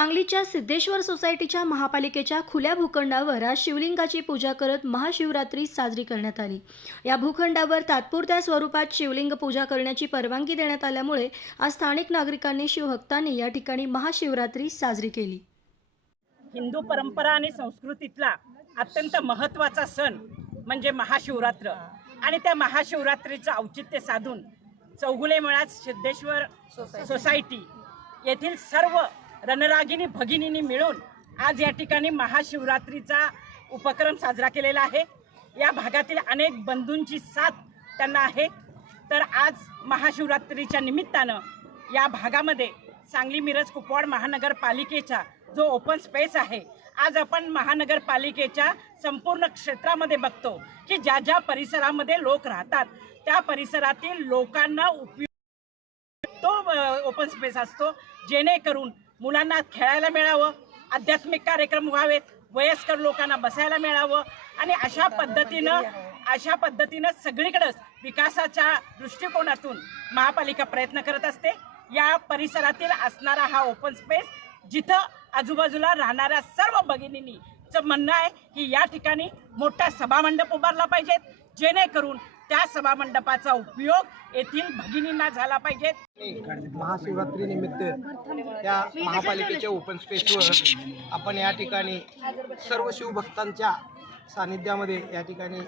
सांगलीच्या सिद्धेश्वर सोसायटीच्या महापालिकेच्या खुल्या भूखंडावर आज शिवलिंगाची पूजा करत महाशिवरात्री साजरी करण्यात आली. या भूखंडावर तात्पुरत्या स्वरूपात शिवलिंग पूजा करण्याची परवानगी देण्यात आल्यामुळे आज स्थानिक नागरिकांनी शिवभक्तांनी या ठिकाणी महाशिवरात्री साजरी केली. हिंदू परंपरा आणि संस्कृतीतला अत्यंत महत्त्वाचा सण म्हणजे महाशिवरात्र. आणि त्या महाशिवरात्रीचं औचित्य साधून चौगुले मळात सिद्धेश्वर सोसायटी येथील सर्व रणरागिनी भगिनींनी मिळून आज या ठिकाणी महाशिवरात्रीचा उपक्रम साजरा केलेला आहे. या भागातील अनेक बंधूंची साथ त्यांना आहे. तर आज महाशिवरात्रीच्या निमित्तानं या भागामध्ये सांगली मिरज कुपवाड महानगरपालिकेचा जो ओपन स्पेस आहे आज आपण महानगरपालिकेच्या संपूर्ण क्षेत्रामध्ये बघतो की ज्या ज्या परिसरामध्ये लोक राहतात त्या परिसरातील लोकांना उपयोग ओपन स्पेस असतो. जेणेकरून मुलांना खेळायला मिळावं आध्यात्मिक कार्यक्रम व्हावेत वयस्कर लोकांना बसायला मिळावं आणि अशा पद्धतीनं अशा पद्धतीनं सगळीकडंच विकासाच्या दृष्टिकोनातून महापालिका प्रयत्न करत असते. या परिसरातील असणारा हा ओपन स्पेस जिथं आजूबाजूला राहणाऱ्या सर्व भगिनींनीचं म्हणणं आहे की या ठिकाणी मोठा सभामंडप उभारला पाहिजेत. जेणेकरून त्या सभामंडपाचा उपयोग येथील भगिनींना झाला पाहिजे. महाशिवरात्री निमित्त त्या महापालिकेच्या ओपन स्पेसवर आपण या ठिकाणी सर्व शिवभक्तांच्या सानिध्यामध्ये या ठिकाणी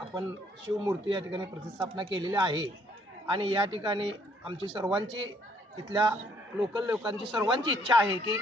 आपण शिवमूर्ती या ठिकाणी प्रतिस्थापना केलेली आहे. आणि या ठिकाणी आमची सर्वांची इथल्या लोकल लोकांची सर्वांची इच्छा आहे की